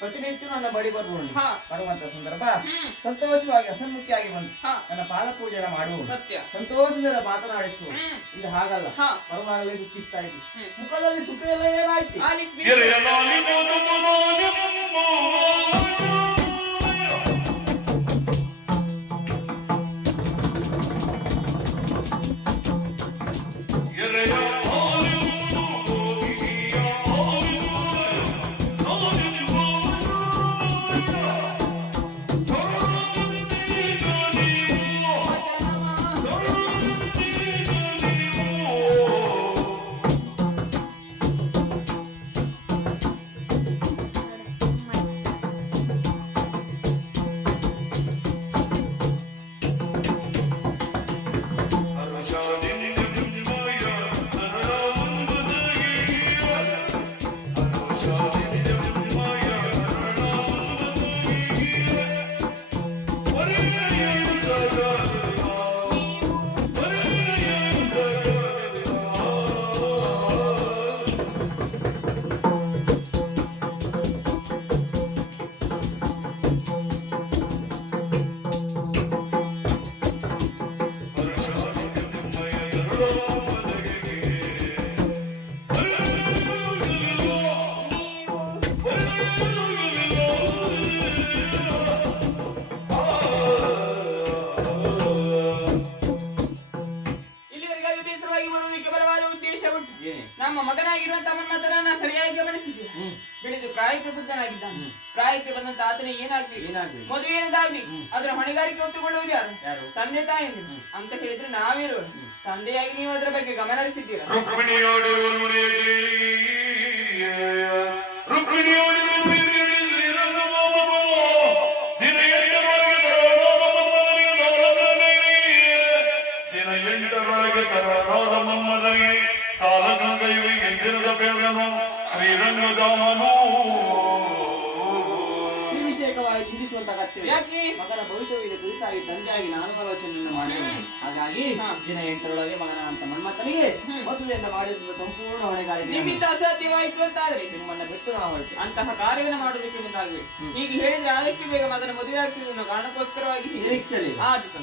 ಪ್ರತಿನಿತ್ಯ ನನ್ನ ಬಳಿ ಬರುವಂತ ಸಂದರ್ಭ ಸಂತೋಷವಾಗಿ ಹಸನ್ಮುಖಿಯಾಗಿ ಬಂದು ನನ್ನ ಪಾದ ಪೂಜೆ ಮಾಡುವ ಸಂತೋಷದಿಂದ ಮಾತನಾಡಿಸುವ ಇದು ಹಾಗಲ್ಲ ಬರುವಾಗಲೇ ದುಃಖಿಸ್ತಾ ಇದ್ವಿ ಮುಖದಲ್ಲಿ ಸುಖ ಎಲ್ಲ ಏನಾಯ್ತು ನಮ್ಮ ಮಗನಾಗಿರುವಂತ ಮನ್ಮಥನನ್ನ ಸರಿಯಾಗಿ ಗಮನಿಸಿದ್ದೆ ಬೆಳೆದು ಪ್ರಾಯಕ್ಕೆ ಬುದ್ಧನಾಗಿದ್ದಾನೆ ಪ್ರಾಯಕ್ಕೆ ಬಂದಂತ ಆತನೇ ಏನಾಗ್ಬೇಕು ಮದುವೆ ಏನಾಗ್ಬೇಕು ಅದರ ಹೊಣೆಗಾರಿಕೆ ಹೊತ್ತುಕೊಳ್ಳುವುದು ಯಾರು ತಂದೆ ತಾಯಿ ಅಂತ ಹೇಳಿದ್ರೆ ನಾವೇನು ತಂದೆಯಾಗಿ ನೀವು ಅದರ ಬಗ್ಗೆ ಗಮನ ಹರಿಸಿದ್ದೀರಾ ಶ್ರೀರಂಗದಾಮನು ಈ ವಿಷಯಕವಾಗಿ ಚಿಂತಿಸುವಂತ ಅಗತ್ಯವಿದೆ. ಮಗನ ಭವಿಷ್ಯವಿದೆ ಕುರಿತಾಗಿ ತಂದೆಯಾಗಿ ನಾನು ಆಲೋಚನೆಯನ್ನು ಮಾಡಿದ್ದೇನೆ. ಹಾಗಾಗಿ ದಿನ 8ರೊಳಗೆ ಮಗನ ಅಂತ ಮನ್ಮಥನಿಗೆ ಮದುವೆಯನ್ನು ಮಾಡಿದ ಸಂಪೂರ್ಣ ಹೊಣೆಗಾರಿಕೆ ನಿಮ್ಮಿಂದ ಅಸಾಧ್ಯವಾಯಿತು ಅಂತಾದ್ರೆ ನಿಮ್ಮನ್ನ ಬಿಟ್ಟು ನಾವು ಅಂತಹ ಕಾರ್ಯವನ್ನು ಮಾಡುವುದಕ್ಕೆ ಮುಂದಾಗಬೇಕು. ಈಗ ಹೇಳಿದ್ರೆ ಆದಷ್ಟು ಬೇಗ ಮಗನ ಮದುವೆ ಆಗ್ತಿದ್ದು ಕಾರಣಕ್ಕೋಸ್ಕರವಾಗಿ ನಿರೀಕ್ಷೆ ಆದಿತ್ತು.